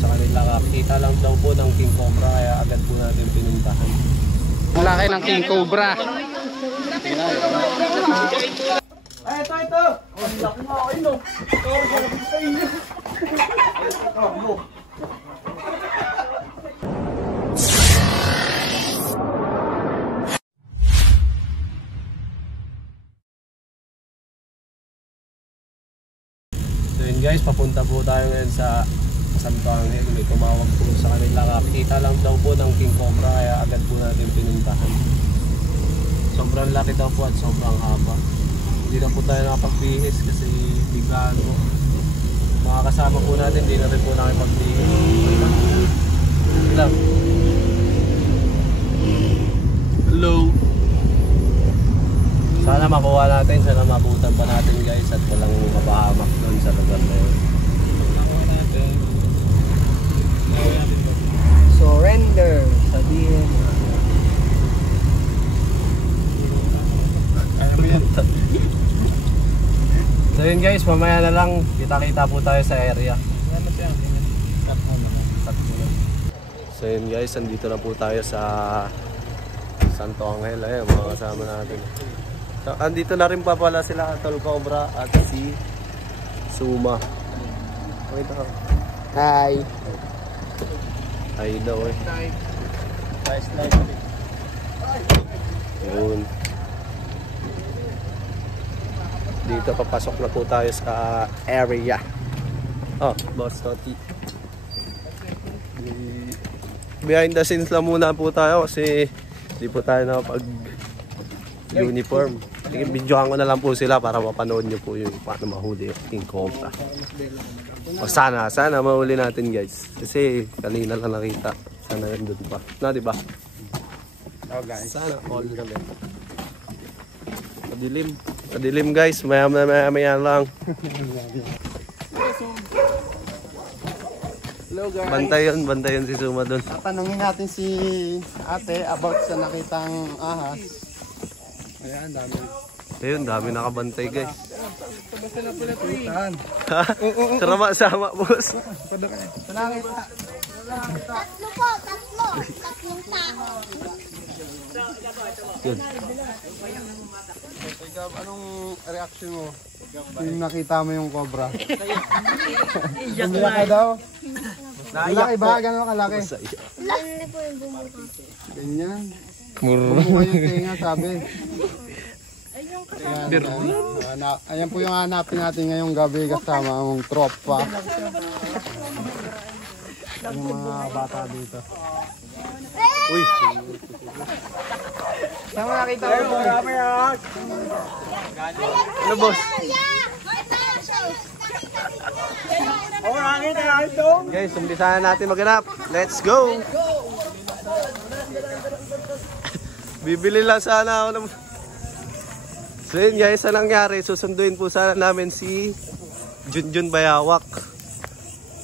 sa kanila. Kakita lang daw po ng King Cobra kaya agad po natin pinuntahan. Ang laki ng King Cobra. Ay, ito! Ang laki nga kayo, no? Sorry, malapit sa inyo. So yun guys, papunta po tayo ngayon sa Santo Angel. May tumawag po sa kanila. Kakita lang daw po ng King Cobra kaya agad po natin pinuntahan. Sobrang laki daw po at sobrang haba. Hindi na po tayo nakapagbihis kasi biglaan po. Mga kasama po natin, hindi na rin po nakapagbihis. Hello! Sana makuha natin, sana mabutan pa natin guys at walang mapahamak doon sa lugar na yun. Surrender! Sabihin. So yun guys, mamaya na lang kita-kita po tayo sa area. So yun guys, andito na po tayo sa Santo Angel. Ayun, mga kasama natin. So, andito na rin pa pala sila Tol Cobra at si Suma. Pakita ka. Hi! Hi daw eh. Yun. Dito papasok na po tayo sa area. Oh, Boss Toti. Behind the scenes lang muna po tayo kasi di po tayo nakapag-uniform. Videoan ko na lang po sila para mapanood nyo po yung paano mahuli yung King Cobra. O sana mahuli natin guys. Kasi kanina lang nakita. Sana yun doon pa. Na diba? Oh guys. Sana all kami. Madilim guys, maya lang. Hello guys. Bantay yun si Suma doon. Tatanungin natin si ate about sa nakitang ahas. Ayan, dami. Ayun, dami nakabantay guys. Basta na pala tuwitan. Ha? Sama boss. Sa langit. Tatlo po, tatlong tao. Yun. Ikaw, anong reaction mo? Yung nakita mo yung cobra. Umiyak ka daw? Malaki ba? Gano'n kalaki? Lalo po yung bumuka. Ganyan. Bumuka yung tinga, sabi. Ayan po yung hanapin natin ngayong gabi kasama ang tropa. Yung mga bata dito. Uy. Saan mo nakita mo? Ano boss? Guys, umpisahan natin maghanap. Let's go! Bibili lang sana ako ng... So yun guys, anong nangyari? Susunduin po sana namin si Junjun Bayawak.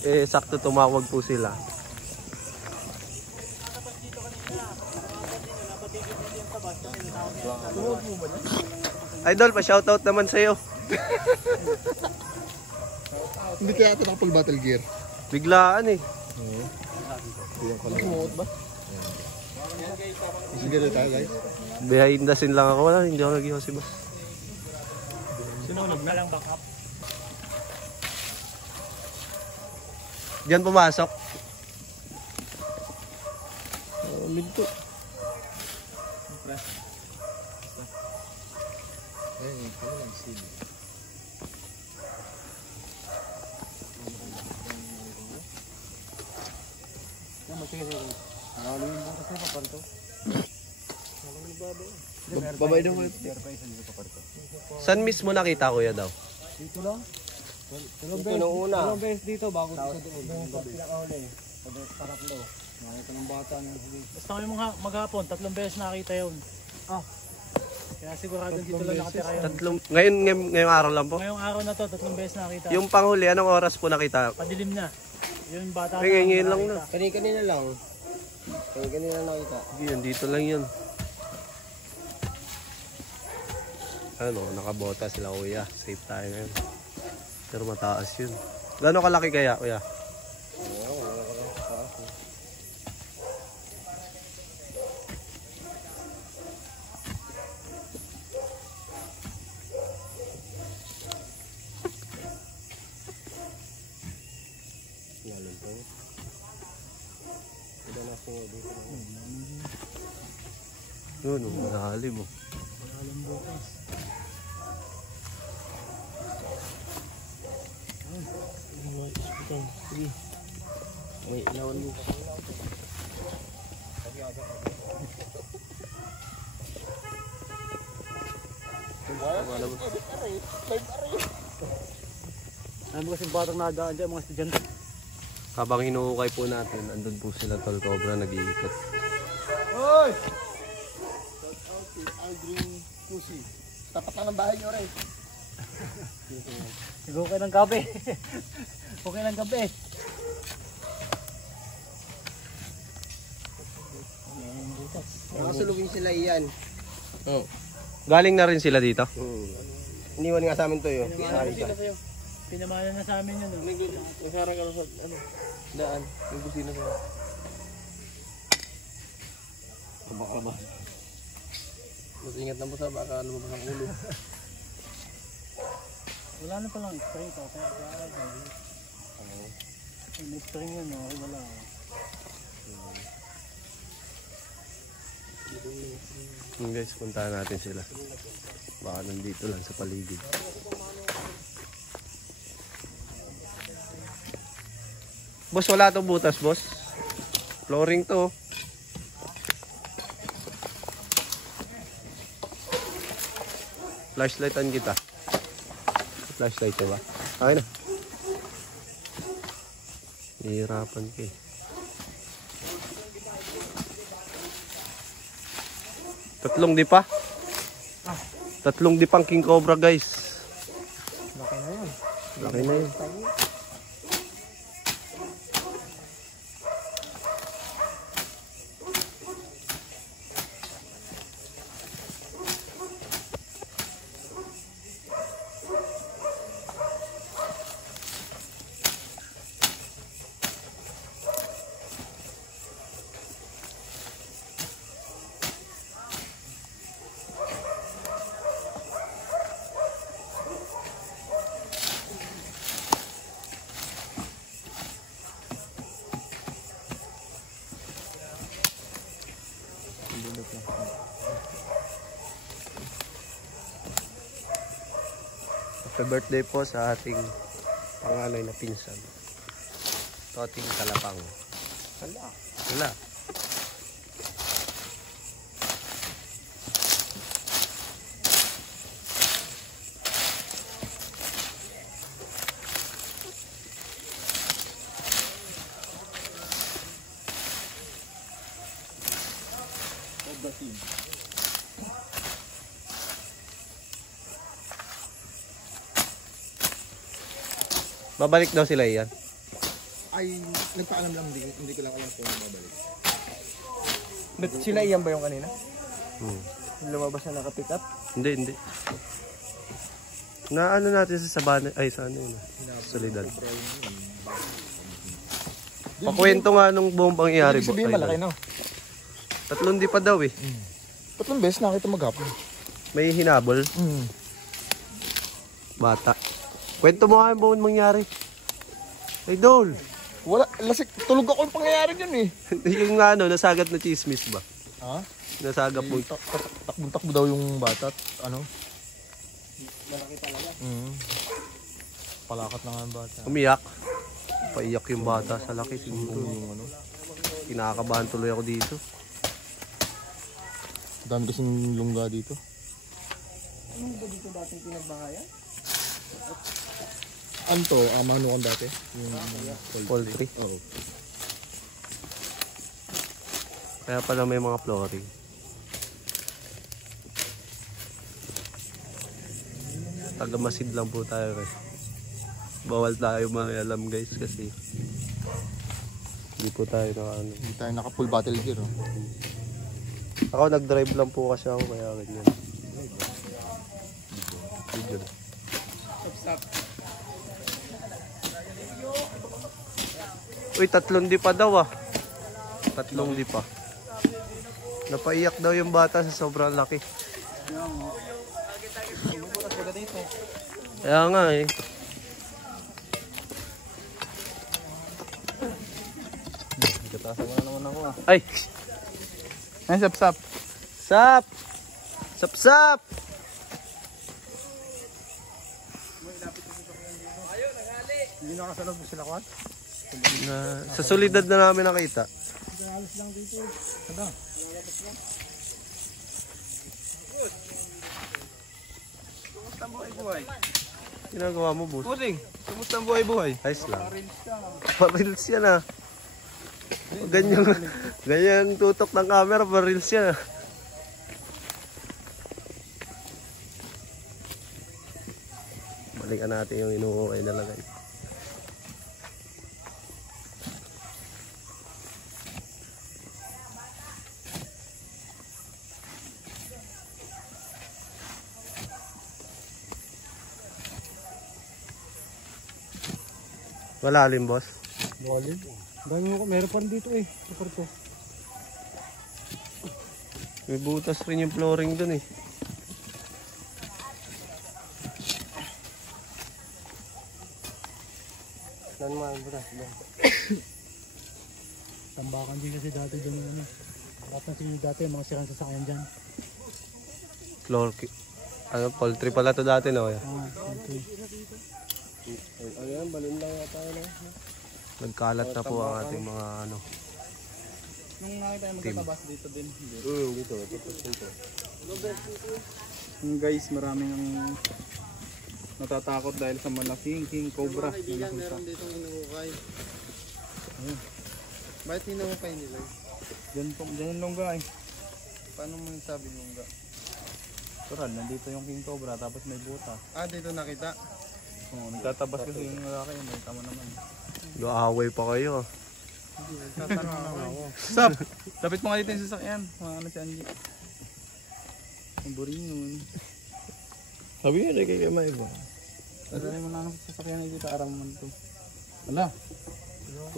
Eh, sakto tumawag po sila. Idol, pa-shoutout naman sa'yo. Hindi kaya ito nakapag-battle gear. Biglaan eh. Sumuot ba? Sige na tayo guys. Behind the scene lang ako. Wala, hindi ako nag-iwas si boss. Sinunog na lang backup. Diyan pumasok. Minto. Babay daw ulit. Saan mismo nakita kuya daw? Dito lang. Dalawang beses dito bago dito doon. Paratlo. Nakita ng bata na. Basta kami maghapon, 3 beses nakita yun. Kaya sigurado dito lang nakatira yun. Ngayong araw lang po? Ngayong araw na to, 3 beses nakita. Yung panghuli, anong oras po nakita? Padilim na. Yung bata Ay, ngayon lang na. Kanina lang. Kanina nakita. Yun, dito lang yun. Ano, nakabota sila kuya. Safe tayo ngayon. Pero mataas yun. Gano'ng kalaki kaya kuya? Ngayon po. Ito na siya dito. Yun, malalim mo. Malalim bukas. Sige. May ilawan mo. Ano kasing batang nadaan dyan, mga estudyante. Habang hinuhukay po natin, andun po sila Tol Cobra nag-iikot. Hoy! Shout out kay Aldrin Kusi. Tapat lang ng bahay nyo rin. Okay ng gabi. Okay ng gabi. Nakasulugin sila iyan. Oh. Galing na rin sila dito? Iniwan nga sa amin to yun. Pinamana na sa amin yun. Nagsarang ka sa daan. Yung kusina sa baka ba? Mas ingat na mo sa baka lumabas ang ulo. Wala na palang spring to. Kaya may spring yun. Wala. Guys, puntahan natin sila. Baka nandito lang sa paligid. Boss, wala itong butas, boss. Flooring to. Flashlightan kita. Flashlight ba? Okay na. Hihirapan ka eh. Tatlong dipa. Tatlong dipang King Cobra, guys. Laki na yun. Laki na yun. Happy birthday po sa ating panganay na pinsan. Toting Kalapang. Wala. Babalik daw sila yan. Ay, nagpaalam lang. Hindi ko lang alam kung mabalik. But sila iyan ba yung kanina? Lumabas na naka-pick up? Hindi. Na ano natin sa Sabana, ay sa ano yun, Solidad. Pakwento nga nung bombang iyari. Ibig sabihin malaki, no? Tatlong di pa daw eh. Tatlong beses nakita maghapon. May hinabol. Bata. Kwento mo nga yung buong mangyari. Idol. Wala, lasik. Tulog ako yung pangyayari dyan eh. Yung ano, nasagat na chismis ba? Ha? Nasagap mo. Takbo daw yung bata at ano? Malaki talaga. Palakat na nga yung bata. Umiyak. Paiyak yung bata sa laki siguro. Yung ano? Kinakabahan tuloy ako dito. Dami kasing lungga dito. Ano ba dito dating pinagbahayan? Ano to? Manukan dati? Yung Poultry. Oo. Kaya pala may mga flooring. Taga-masid lang po tayo guys. Bawal tayo mangialam guys kasi hindi po tayo ano. Hindi tayo naka full battle gear. Oh. Ako nag-drive lang po kasi ako kaya ganyan. Video. Stop. Uy, tatlong di pa daw ah. Tatlong di pa. Napaiyak daw yung bata sa sobrang laki. Kaya nga eh. Sasama na naman ako ah. Ay! Ay, sap-sap. Sap! Sap-sap! Hindi nakasalog sila kwan? Sa solidad na namin nakita. Halos lang dito. Ano? Kumusta ang buhay-buhay? Ginagawa mo, boss? Puting, kumusta ang buhay-buhay? Ayos lang. Pa-reels yan ah. Ganyan tutok ng camera, pa-reels yan ah. Balikan natin yung inuukay na lagay. Malalim, boss. Malalim. Meron pa rin dito eh. Ito. May butas rin yung flooring dun eh. Tambakan din kasi dati dyan yung ano. Napansin dati yung mga sirang sasakyan dyan. Poultry pala to dati, no? Okay. Ayan, balon lang yata yun. Nagkalat na po ang ating mga ano. Nung nakita yung magkatabas dito din. Dito. Tapos dito. Guys, maraming ang natatakot dahil sa malaking king cobra. Meron dito hinukay. Bakit hinukay nila? Diyan yung longga eh. Paano mo sabi longga? Tural, nandito yung king cobra tapos may buta. Ah, dito nakita. Oo, nagtatabas kasi yung lalaki. May tama naman. Gaaway pa kayo. Sup! Lapit mo nga dito yung sasakyan. Mga ano si Angie. Ang boring nun. Sabi nga, kay Maigo. Tadalay mo na ang sasakyan dito. Aram mo ito. Wala.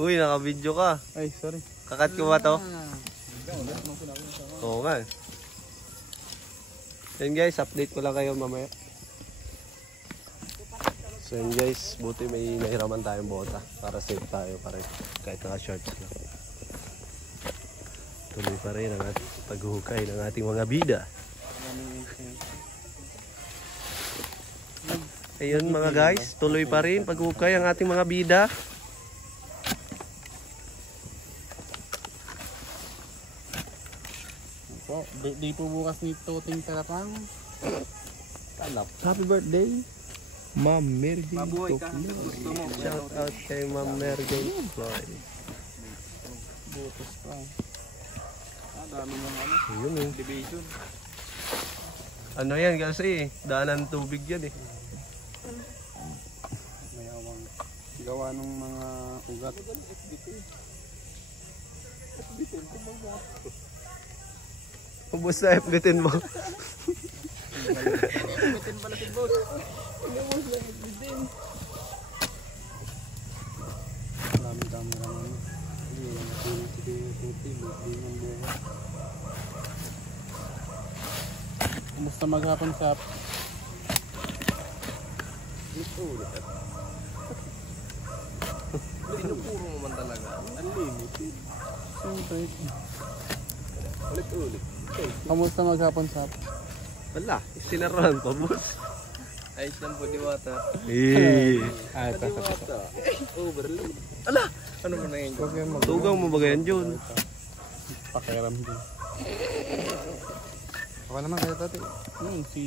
Uy, naka-video ka. Ay, sorry. Kakat ko ba to? Ulit mo sinabi mo sa mga. Oo nga. Yan guys, update ko lang kayo mamaya. So yan guys, buti may nahiraman tayong bota para safe tayo pa rin kahit naka-shorts lang. Tuloy pa rin ang ating paghuhukay ng ating mga bida. Ayun mga guys, tuloy pa rin paghuhukay ang ating mga bida. Di po bukas ni Toting Tarapang. Happy birthday, Ma'am Mary Jane. Mabuhay ka. Gusto mo. Shout out kay Ma'am Mary Jane. Butos pa. Dami ng ano. Ayun eh. Division. Ano yan kasi daanan tubig yan eh. Mayawang gawa ng mga ugat. Ubus na FB10 mo. Bitin pala si boss. Maraming camera mo. Kumusta maghapon sa Pinupuro mo man talaga. unlimited? Siyempre. Ulit-ulit. Kamusta maghapon sa Wala, sinarahan pa boss. Ayos lang po diwata. Eh, Diwata. Overload. Ano mo na yun? Huwag kayong tugaw mo ba ganyan Jun? pakiram din. Ako naman kayo tati. Si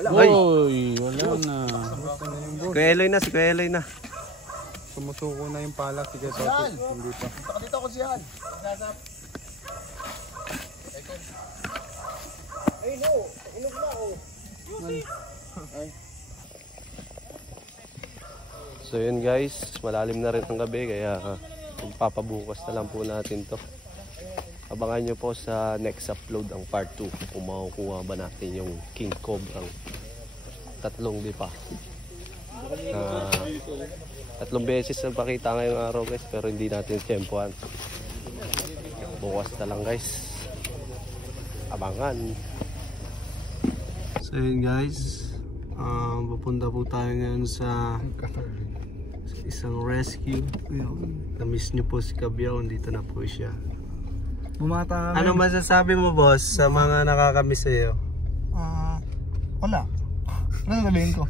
Uy, wala na. Kuya Eloy na, si Kuya Eloy na. Sumusuko na yung pala si Gatotic. Hindi pa. Saka dito ako siyan. Ay no, inog na oh. So yun guys, malalim na rin ang gabi kaya papabukas na lang po natin to. Abangan nyo po sa next upload ang part 2 kung makukuha ba natin yung King Cobra 3 dipa. 3 beses nagpakita ngayong araw guys pero hindi natin tempohan. Bukas na lang guys. Abangan. So yun guys, Pupunta po tayo ngayon sa isang rescue. Na-miss nyo po si Kabyaw, dito na po siya. Bumata Ano masasabi mo, boss, sa mga nakakamiss sa'yo? Wala. Ano sabihin ko?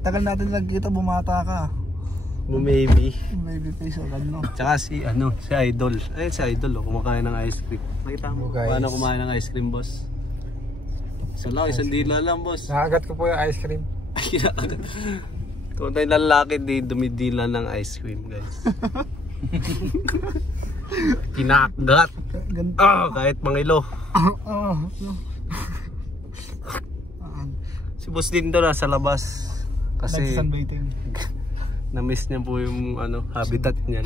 Tagal natin nagkita, bumata ka. Maybe. Baby face agad, no? Tsaka si Idol. Ayun si Idol, kumakain ng ice cream. Nakita mo? Guys. Paano kumain ng ice cream, boss? Isang dila lang, boss. Nakagat ko po yung ice cream. Tunay na lalaki, dumidila ng ice cream, guys. Kinakagat. Kahit mangilo. Si boss din doon nasa labas. Kasi Sunbathing. na-miss niya po yung habitat niya.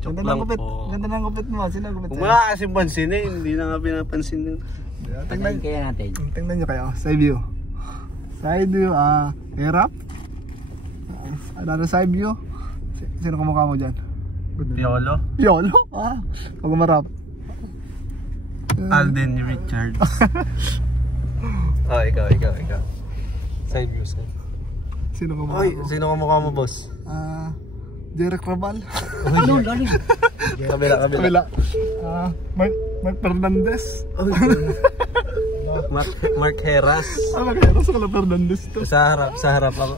Joke Ganda lang ng gupit. po. Ganda ng gupit mo. Sino ang gupit Kung sa'yo? wala kasi pansin hindi na nga pinapansin yun. Tingnan kaya natin. Tingnan nyo kayo. Side view. Side view. Hirap. Another side view. Sino kumukha mo dyan? Piolo? Yolo? Pag umarap. Alden Richards. Ikaw. Side view, side. Sino kumukha mo? Sino kumukha mo, boss? Derek Rabal. Kabila. Mark Fernandez. Mark Heras. Kaya sa Kala Fernandez to. Sa harap ako.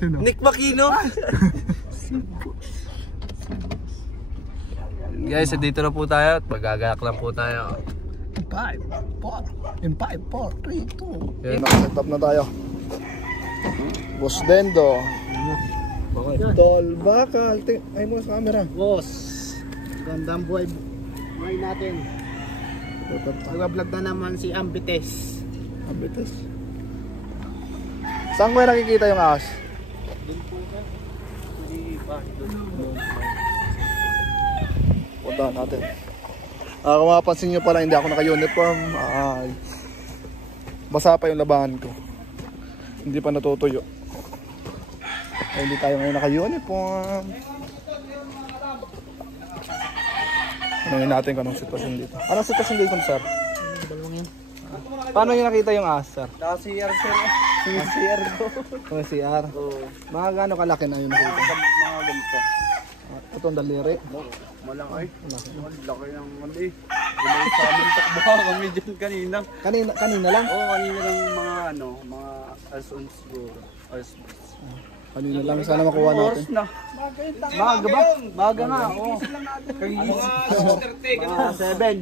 Sino? Nick Makino. Guys, dito na po tayo at magagayak lang po tayo. 5, 4, 3, 2. Nakaset up na tayo. Boss Dendo. Tol Bakal. Ay mo sa camera. Boss, gandang buhay natin. Nag-vlog na naman si Ambites. Ambites. Saan ko nakikita yung ahas? Punta natin. Kung mapapansin nyo pala, hindi ako naka-uniform. Basa pa yung labahan ko. Hindi pa natutuyo. Hindi tayo ngayon naka-uniform. Tanungin natin kung anong sitwasyon dito. Anong sitwasyon dito, sir? Paano nyo nakita yung ahas, sir? Naka-CR sir. CR ko. Mga CR. Mga gaano kalaki na yun nakita? Mga ganito. Ito ang daliri. Malaki. Malaki ng mali. Yung sa amin takbo kami dyan kanina. Kanina lang? Oo, kanina lang mga alas-11 siguro. Kanina lang. Sana makuha natin. Na. Maga ba? Maga nga. Oo. Mga 7.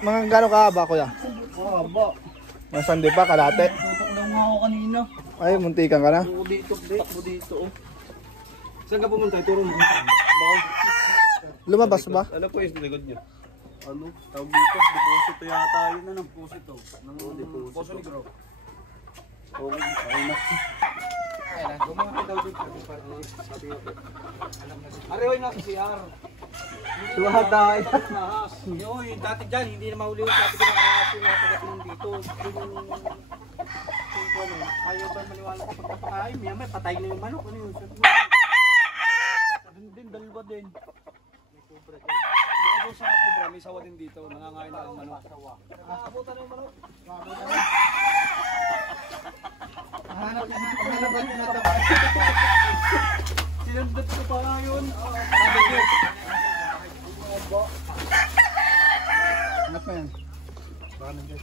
Mga gano'ng kahaba, kuya? Haba. Mga sandi pa, kalate. Tutok lang nga ako kanina. Ay, muntikan ka na. Tutok dito. Takbo dito. Saan ka pumunta? Turo mo. Lumabas ba? Ano po yung likod nyo? Tawag dito. Deposito yata yun na ng deposito. Deposito Negro. Okay na. Arehoy na sa CR. Suhatay. Yung dati dyan, hindi na mahuli yung sabi ko na kasi natagat nung dito. Ayaw ba maniwala ko pagkapakain? May patay na yung manok. Ano yun? Sabi din, dalawa din. May kubra dyan. Bukod sa kubra, may sawa din dito. Nangangain na ang manok. Nakabutan na yung manok. Hanap na sinundot ko pa nga yun. Hanap mo yan. Baka nandiyan.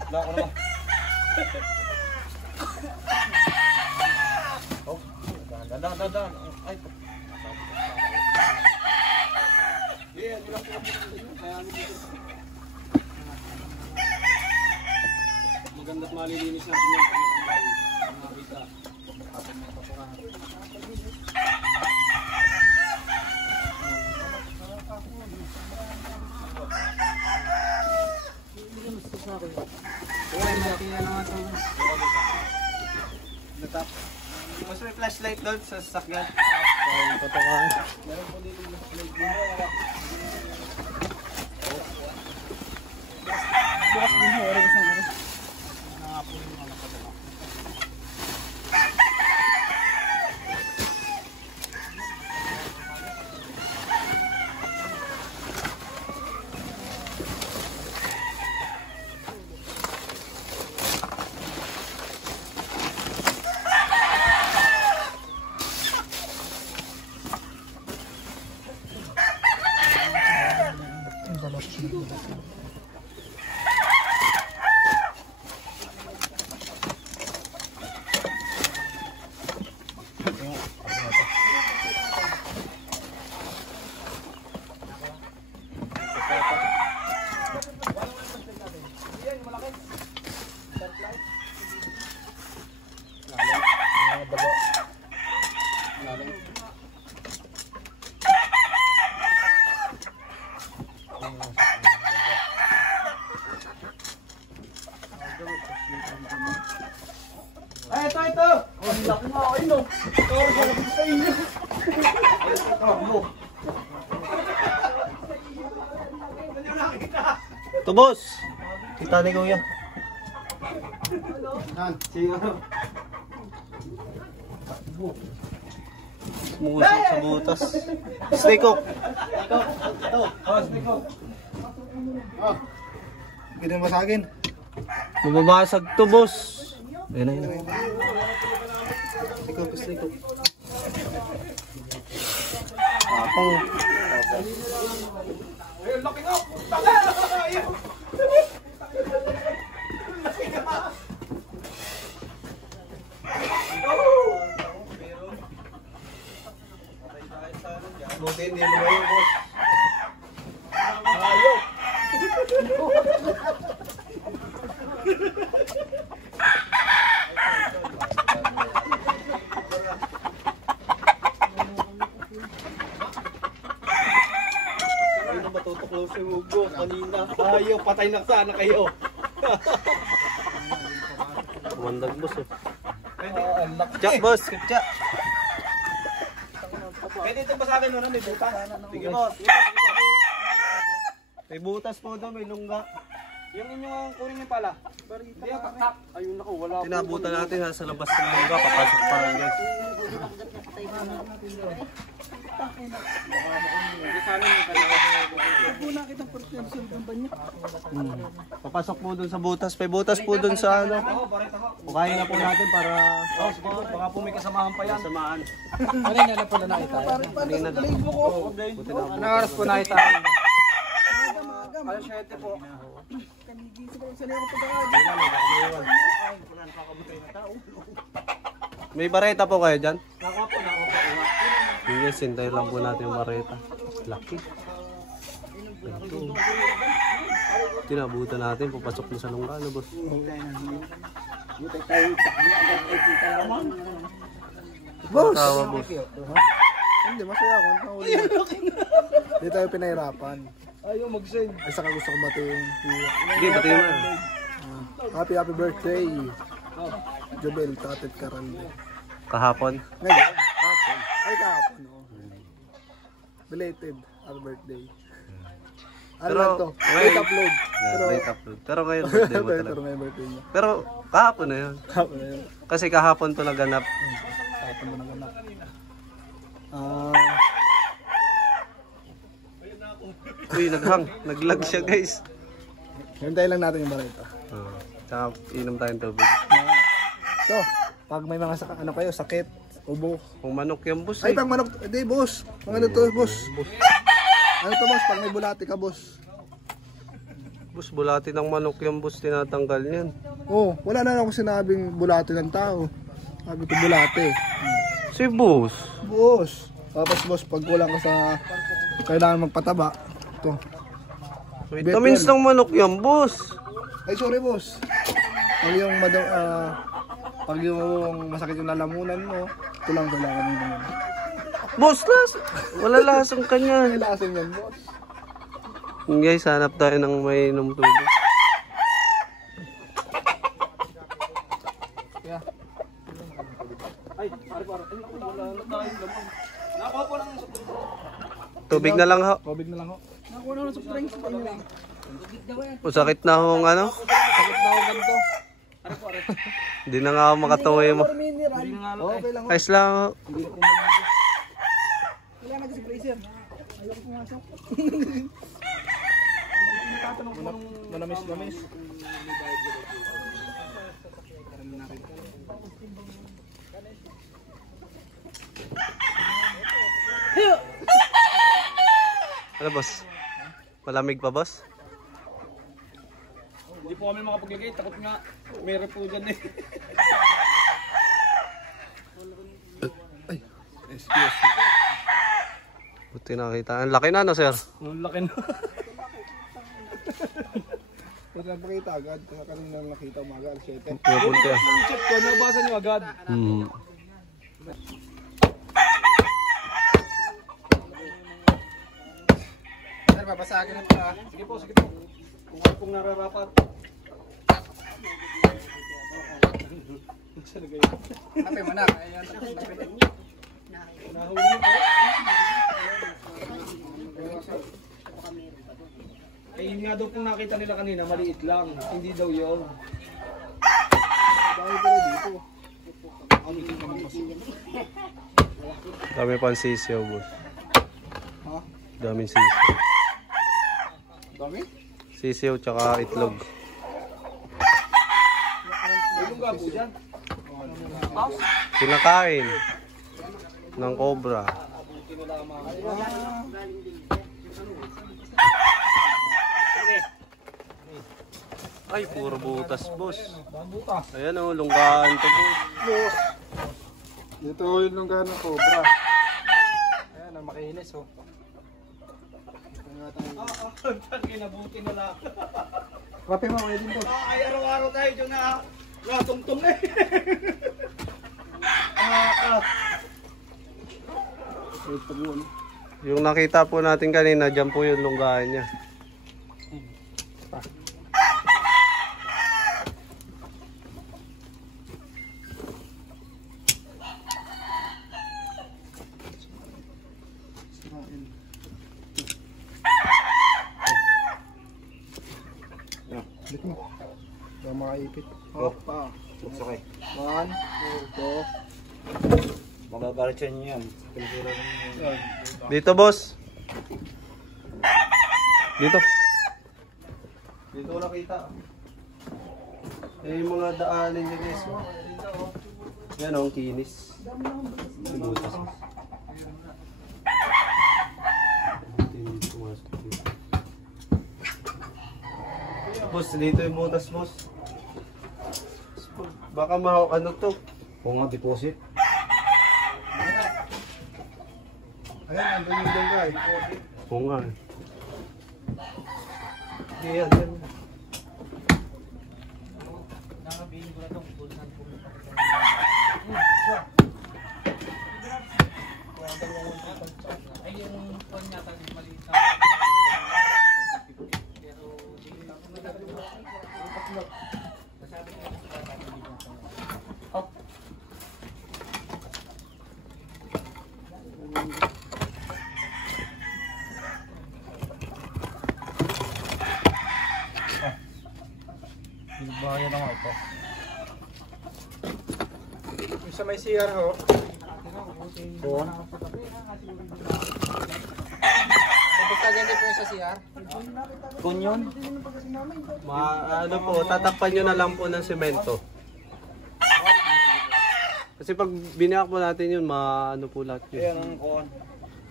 Isla ko naman. Dadan. Ay. Yeah, hindi lang po. Maganda't malilinis natin yan. Makakita. Mas may flashlight doon sa sasakyan. Meron po dito yung flashlight doon. Bukas din mo, oras ng oras. Nangapo yung mga nakatala. Ay, ito! Ang laki nga, ayun o. Ito, malapit sa inyo. Ito boss! Kita ni kuya. Sige. Musok sa butas. Stay cook. Pwede mo sa akin. Mababasag to boss. Ayun na yun. Stay cook. Apang. Buti hindi mo ngayon boss. Ano ba tutuklaw si Hugo kanina? Ayaw, patay na sana kayo. Kumandag boss eh. Tsak boss, tsak. Pwede ito ba sa akin muna? May butas. Sige boss. May butas po daw, may lungga. Yung inyong kunin niyo pala. Hindi ang taktak. Ayun ako, wala. Tinabutan natin nasa labas ng lungga, papasok pa rin guys. Papasok po dun sa butas. May butas po dun sa ano. Bukayin na po natin para... Baka po may kasamahan pa yan. Samaan. Kanina na pala nakita. Kanina na. Anong oras po nakita? Alas 7 po. May bareta po kayo dyan? Nakuha po, nakuha po. Yes, hintay lang po natin yung bareta. Laki. Ito. Tinabutan natin, papasok na sa lungga. Ano boss? Boss! Tawa boss. Hindi, masaya ako. Hindi tayo pinahirapan. Ayaw mag-send. Ay, saka gusto ko batiin. Hindi, pati naman. Happy birthday. Jobel, Tatet Karal. Kahapon. Ngayon, kahapon. Ay, kahapon, oh. Belated. Happy birthday. Ano Pero, lang to? ngayon- Late upload. Yeah, late upload. Pero ngayon, birthday mo Pero talaga. ngayon birthday niya. Pero kahapon na yun. Kahapon na yun. Kasi kahapon to naganap. Kahapon mo naganap. Uy, naghang. Naglag siya guys. Hintayin lang natin yung bareta. Tsaka inom tayong tubig. So, pag may mga ano kayo, sakit, ubo. Kung manok yung boss Ay, eh. pang manok. Hindi, boss. Mga ano to, boss? Ano to, boss? Pag may bulati ka, boss. Boss, bulati ng manok yung boss, tinatanggal niyan. Oh, wala na ako sinabing bulati ng tao. Sabi ko bulati. Si boss. Boss. Tapos, boss, pag kulang ka sa kailangan magpataba. Ito. Vitamins ng manok yan, boss. Ay, sorry, boss. Pag yung pag yung masakit yung lalamunan mo, ito lang kailangan mo naman. Boss, wala lasang kanya. May lasing yan, boss. Guys, hanap tayo ng may inom tubig. Ay, pare. Ay, wala na tayong laman. Nakuha po ng Tubig na lang ho. Covid na lang ho. Nakuha na ng soft drinks. Ayun lang. Sakit na hong ano. Sakit na ako ganito. Ano po, aray? Hindi na nga ako makatuwi mo. Hindi na nga lang. Okay lang ho. Ayos lang ho. Wala na kasi freezer. Ayaw ko pumasok. Manamis-namis. Ano boss? Malamig pa boss? Hindi po kami makapaglagay, takot nga. Meron po dyan eh. Excuse. Buti nakita. Ang laki na, no, sir? Ang laki na. Pwede na pakita agad. Kaya kanina lang nakita umaga. Alas 7. Pupunti ah. Yung check ko, nabasa nyo agad. Sir, babasagin na pa. Sige po, sige po. Kung ano pong nararapat. Happy mo na. Ayan. Nahuli po. Eh, yun nga daw pong nakita nila kanina, maliit lang. Hindi daw yun. Dahil pala dito. Dami pang sisiyaw, boss. Ha? Daming sisiyaw. Dami? Sisiyaw tsaka itlog. May lungga po dyan. Kinakain ng cobra. Ay, puro butas, boss. Ayan o, lunggaan to, boss. Dito yung lungga ng cobra. Ayan, ang makinis oh. Kinabuti na lang. Kape mo, kayo din po. Ay, araw-araw tayo dyan na natungtong eh. Ito po, ano? Yung nakita po natin kanina, dyan po yung lunggaan niya. Balik mo. Baka makaipit. Hop pa. Sakay. 1, 2, Magagarityan niyo yan. Dito, boss. Dito. Dito ko nakita. Eh, yung mga daanin niya, guys. Yan o, ang kinis. Butas. Boss, dito yung butas, boss. Baka ano to? Kung nga deposit. ayan, andun yung lungga eh. Oo nga. Yan, yan. Bahayan na nga ito. Yung sa may CR ho. Oo. Pagkagan din po yung sa CR. Kung yun? Ano po, tatakpan nyo na lang po ng semento. Kasi pag biniyak po natin yun, ano po lahat Ayan yun. ang kuhan.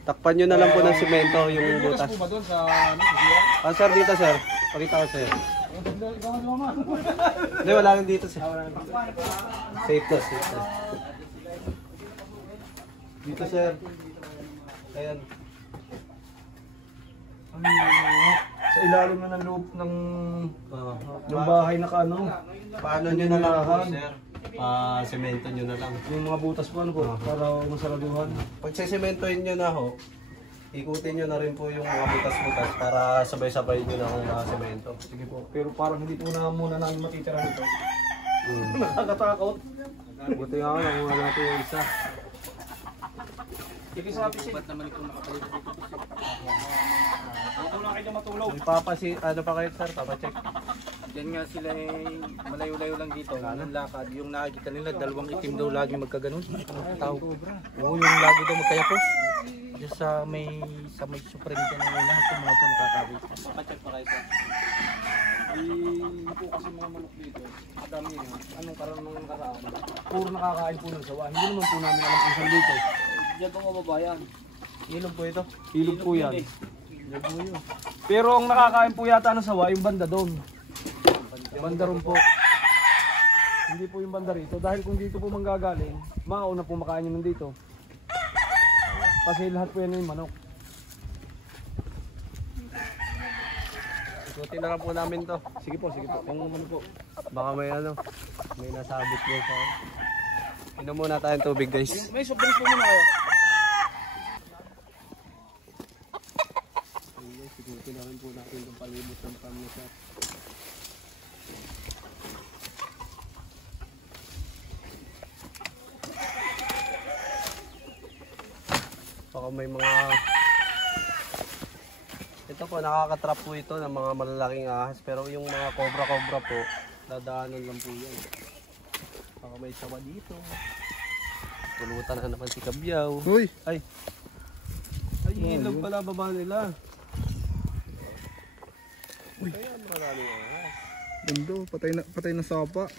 Takpan nyo na lang po ng semento yung butas. Butas po ba doon sa CR? Ah, sir, dito, sir. Pakita ko, sir. Hindi, wala lang dito, sir. Safe na, safe na. Dito, sir. Ayan. Sa ilalim na ng loob ng Yung bahay na kaano. Paano nyo na lang po, sir? Semento nyo na lang. Yung mga butas po ano po, para masaraduhan. Pag sesementohin nyo na ho, ikutin nyo na rin po yung mga butas-butas para sabay-sabay nyo na kung semento. Sige po, pero parang hindi po na muna namin matitira nito. Nakakatakot. Buti nga ako, nakuha natin yung isa. Sige sa apisin. Ba't naman ito nakapalit dito? Huwag na kayo matulog. Ano pa kayo, sir? Papacheck. Yan nga sila malayo-layo lang dito. Anong lakad? Yung nakikita nila, dalawang itim daw lagi magkaganon. Tao. Oo, yung lagi daw magkayapos. Diyan sa may supreme dyan na lahat yung mga ito nakakabit. Pacheck pa kayo sir. Hindi po kasi mga manok dito. Dami yun. Anong karanong karaan? Puro nakakain po ng sawa. Hindi naman po namin alam kung saan dito. Diyan po mababayan. Ilog po ito. Ilog po yan. Pero ang nakakain po yata ng sawa, yung banda doon. Banda ron po. Hindi po yung banda rito. Dahil kung dito po manggagaling, mauna po makain yun nandito. Kasi lahat po yan yung manok. Ikutin na lang po namin to. Sige po, sige po. Kung naman po. Baka may ano, may nasabit mo sa... Inom muna tayong tubig guys. May soft drinks po muna kayo. Ayun guys, ikutin na rin po natin itong palibot ng pamisa. Baka may mga... Ito po, nakakatrap po ito ng mga malalaking ahas. Pero yung mga cobra-cobra po, dadaanan lang po yan. Baka may sawa dito. Pulutan na naman si Kabyaw. Uy! Ay, ilog pala baba nila. Kaya maraming ahas. Ganda, patay na sapa.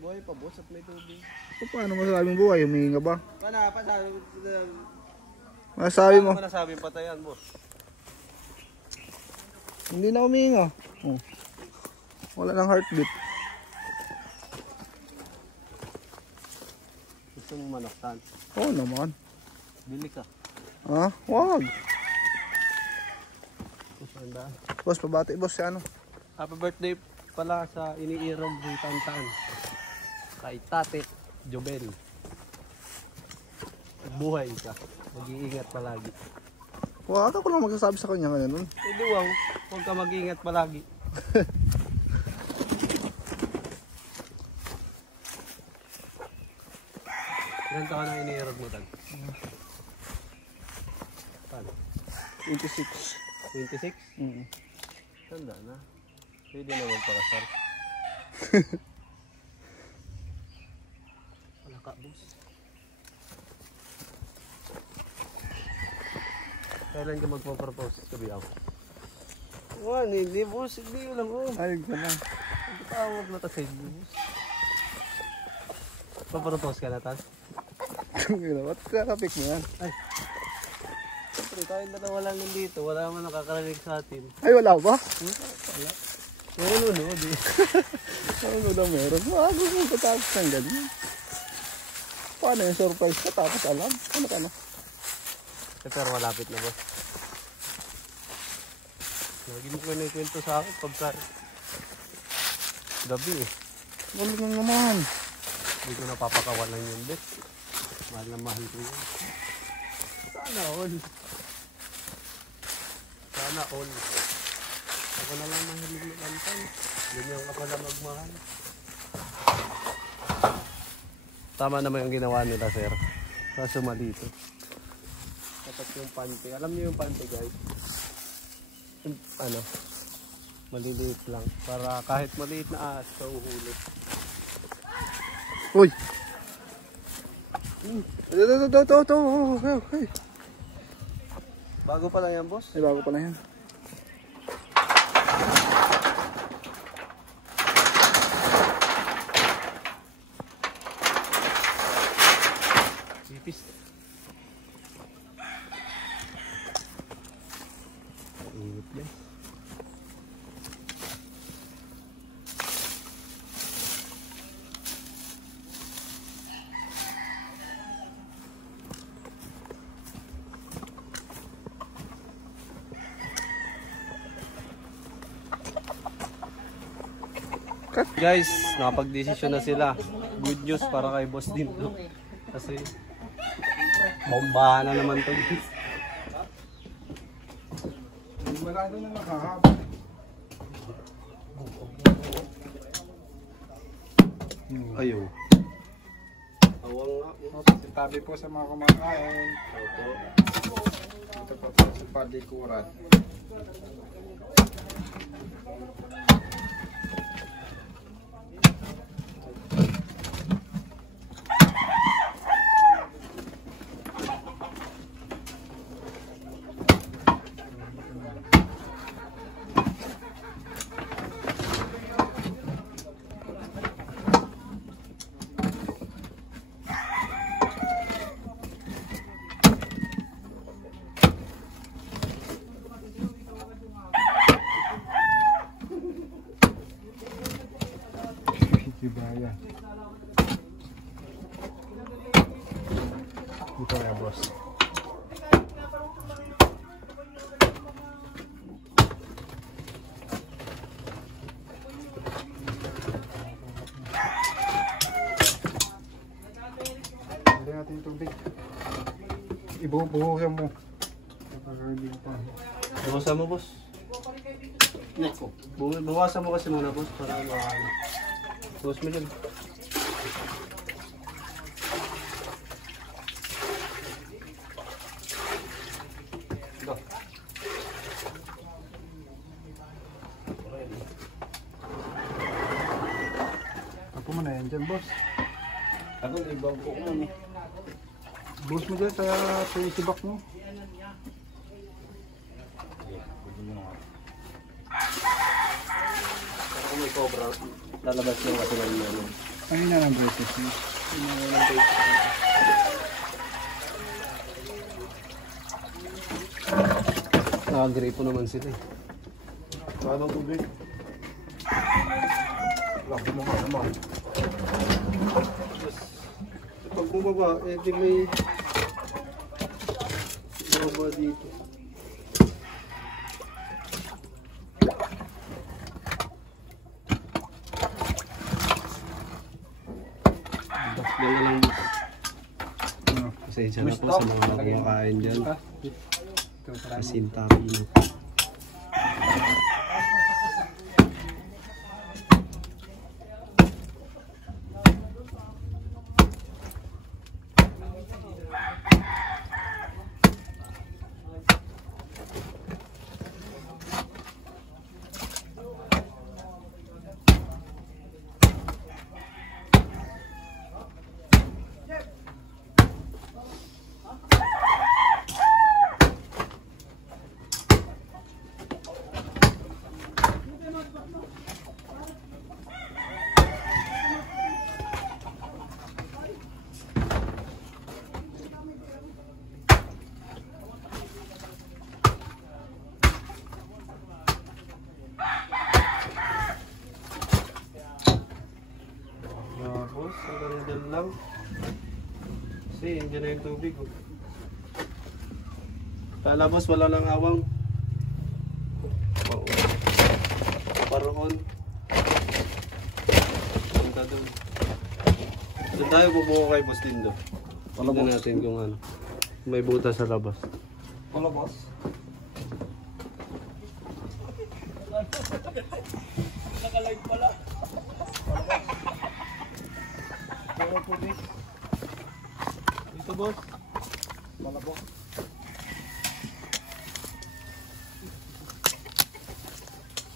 Buhay pa boss at may tubig. So, paano masasabing buhay? Huminga ba? Pasabi Masasabi mo? mo nasabing patayan boss. Hindi na huminga. Oh. Wala nang heartbeat. Gusto mo manoktan? Oo naman. Bili ka. Ha? Wag. Kusanda. Boss, pabati boss si ano. Happy birthday pala sa iniirong Butantan. Kay Tate Jobel. Buhay ka. Mag-iingat palagi. Wag ako lang magsasabi sa kanya ganun. Duwang, huwag ka mag-iingat palagi. Ilan taon na iniirog mo, Tag? 26. 26? Tanda na. Pwede na magpakasal. Wala ka, boss. Kailan ka magpapropose? Sabi ako. Hindi, boss. Hindi ko lang, oh. Ay, ganun. Tawag na kasi, boss. Papropose ka na, Tan? Ba't kakapik mo yan? Ay. Siyempre, tayong dalawa lang nandito. Wala naman nakakarinig sa atin. Ay, wala ba? Wala. Meron nunod eh. Ano daw meron? Wag mo katapos ng ganyan. Paano yung surprise ka tapos alam? Ano ka na? Pero malapit na, boss. Lagi mo kwento sa akin pagka gabi eh. Wala lang naman. Hindi ko napapakawalan yung bet. Mahal na mahal ko yun. Sana all. Sana all. Ako na lang mahilig ng antay. Ganyan ka pala magmahal. Tama naman yung ginawa nila, sir. Kaso mali ito. Dapat yung pante. Alam niyo yung pante, guys? Yung, ano, maliliit lang. Para kahit maliit na ahas, kauhuli. Uy! Ito. Okay. Bago pa lang yan, boss. Ay, bago pa na yan. Ipis. Init yan. Guys, nakapag-desisyon na sila. Good news para kay boss din to. Kasi bombahan na naman to. Wala na nakahaba. Ayaw. Awang nga. Tabi po sa mga kumakain. Ito po sa palikuran. Ayan. Dito kaya boss. Hindi natin yung tubig. Ibubuhusan mo. Bawasan mo, boss. Bawasan mo kasi muna, boss, para makakano. Bawas mo dyan. Ako mo na yan dyan, boss. Ako may ibang ko mo eh. Boss mo dyan sa isibak mo. Kung may cobra, lalabas yung katulan mo. Ano na ng braces mo? Nakagripo naman sila eh. Anong tubig? Laki mo nga naman. Pag bumaba, eh di may bumaba dito. Yan na lang. Pasensya na po sa mga kumakain dyan. Asin tapino. Tapos, hanggang lang. Kasi, hindi na yung tubig. Oh. Talabas, wala lang awang. Oo. Paroon. Punta doon. Doon tayo bubuo kay Boss Dindo. Tignan natin kung ano. May butas sa labas. Wala, boss. Nakalive pala. Dito, boss. Wala, boss.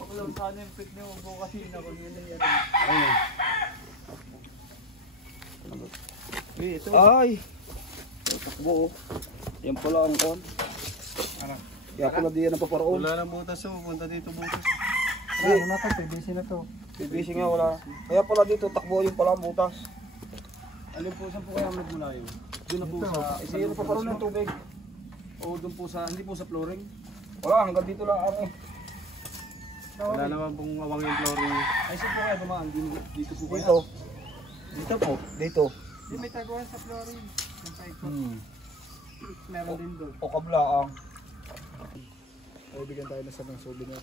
Ako lang sana yung pick niyo. Bukas yun ako yun na yan. Ayun. Ito. Ay! Takbo oh. Yan pala ang kon. Ano? Kaya pala di yan napaparoon. Wala nang butas, oh. Punta dito butas. Ano na to? PVC na to. PVC nga wala. Kaya pala dito takbo yung pala ang butas. Ano po, saan po kaya magmula yun? Doon na po Ito. sa... Kasi yan napaparoon ng tubig. O doon po sa... Hindi po sa flooring. Wala, hanggang dito lang ano. Wala naman pong awang yung flooring. Ay, saan po kaya dumaan? Dito po kaya? Dito. Dito po. Dito. Hindi, may taguan sa flooring. Yung sa ikot. Meron din doon. O kablaang. Ay, bigyan tayo na sa ng souvenir.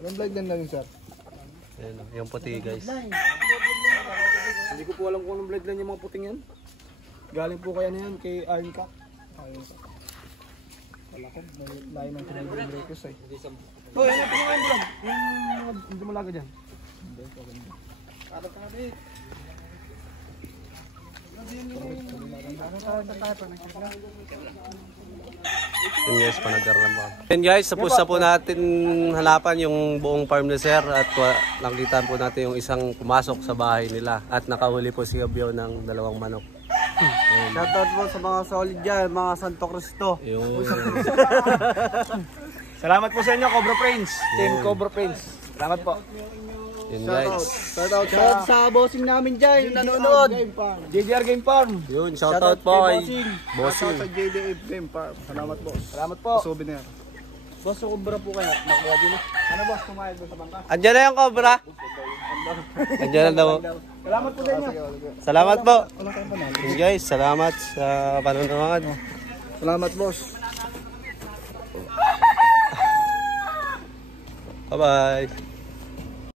Yung vlog din na yun, sir. Ayan, oh, yung puti, guys. Hindi ko po alam kung anong bloodline yung mga puting yan. Galing po kaya na yan kay Iron Cock. Ayun. Wala ko. May layo ng tinagong breakers eh. Oh, yan po yung blood. Yung dumalaga dyan. Hindi, paganda. Harap ka na din. Yun guys, panagkaroon mo. Yun guys, tapos na po natin hanapan yung buong farm ni Sir at nakita po natin yung isang pumasok sa bahay nila at nakahuli po si Gabyo ng 2 manok. Shoutout po sa mga solid dyan, mga Santo Cristo. Yung Salamat po sa inyo, Cobra Prince. Team Cobra Prince. Salamat po. yun guys. Shoutout Shoutout sa bossing namin dyan, yung nanonood. JDR Game Farm. Yun, shoutout po kay Shoutout Bossing. sa JDF Game Farm. Salamat, boss. Salamat po. Souvenir. Boss, Cobra po kaya. Nakuha din. Ano boss, kumayag doon sa bangka? Andiyan na yung cobra. Ang Nandiyan na daw. Salamat po din niya. Salamat po. Wala kayong panalo. Yun guys, salamat sa panonood. Salamat, boss. Bye-bye.